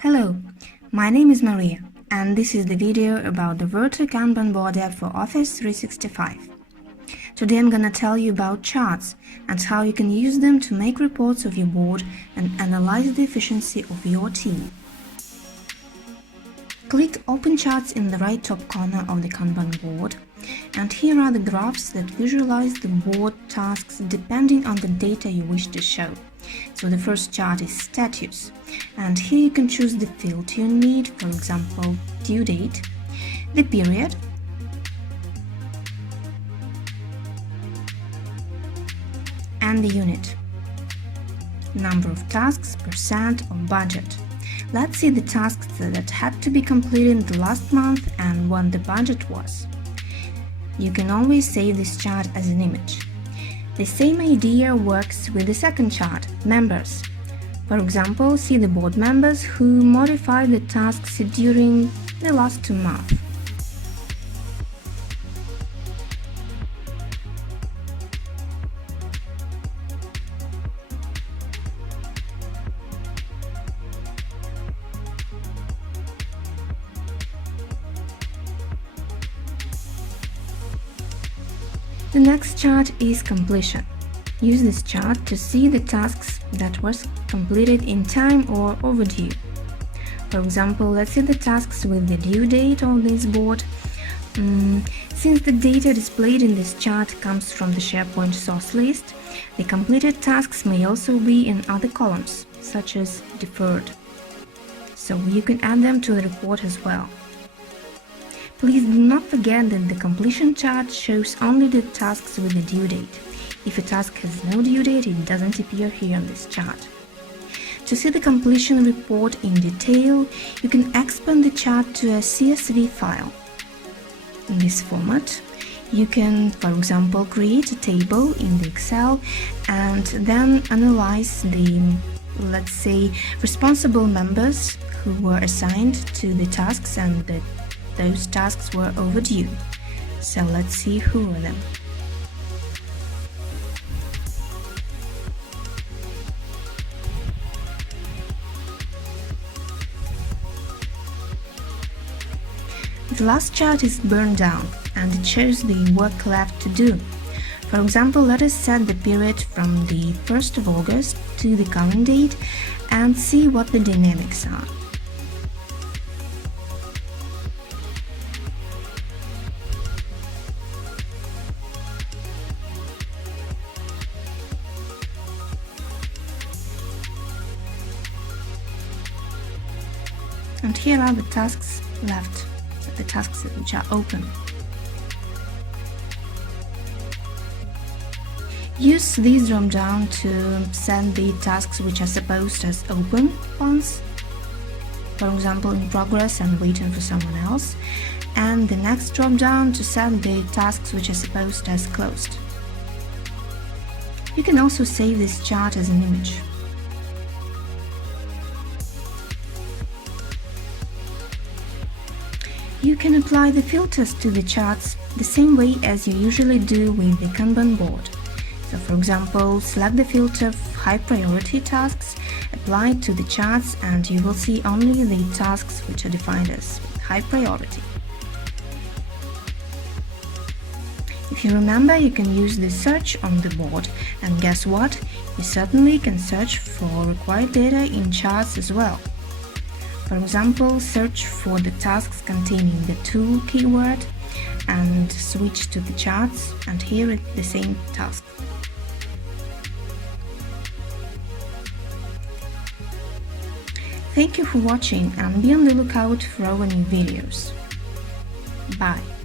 Hello, my name is Maria, and this is the video about the Virto Kanban board app for Office 365. Today I'm gonna tell you about charts and how you can use them to make reports of your board and analyze the efficiency of your team. Click Open Charts in the right top corner of the Kanban board, and here are the graphs that visualize the board tasks depending on the data you wish to show. So the first chart is status, and here you can choose the field you need, for example, due date, the period, and the unit, number of tasks, percent, or budget. Let's see the tasks that had to be completed in the last month and what the budget was. You can always save this chart as an image. The same idea works with the second chart, members. For example, see the board members who modified the tasks during the last 2 months. The next chart is completion. Use this chart to see the tasks that were completed in time or overdue. For example, let's see the tasks with the due date on this board. Since the data displayed in this chart comes from the SharePoint source list, the completed tasks may also be in other columns, such as deferred. So you can add them to the report as well. Please do not forget that the completion chart shows only the tasks with the due date. If a task has no due date, it doesn't appear here on this chart. To see the completion report in detail, you can expand the chart to a CSV file. In this format, you can, for example, create a table in the Excel and then analyze the, let's say, responsible members who were assigned to the tasks and those tasks were overdue. So let's see who are them. The last chart is Burndown, and it shows the work left to do. For example, let us set the period from the 1st of August to the current date and see what the dynamics are. And here are the tasks left, so the tasks which are open. Use this drop down to set the tasks which are supposed as open ones, for example, in progress and waiting for someone else, and the next drop down to set the tasks which are supposed as closed. You can also save this chart as an image. You can apply the filters to the charts the same way as you usually do with the Kanban board. So, for example, select the filter High Priority Tasks, apply it to the charts, and you will see only the tasks which are defined as high priority. If you remember, you can use the search on the board, and guess what? You certainly can search for required data in charts as well. For example, search for the tasks containing the tool keyword and switch to the charts, and here it's the same task. Thank you for watching, and be on the lookout for our new videos. Bye!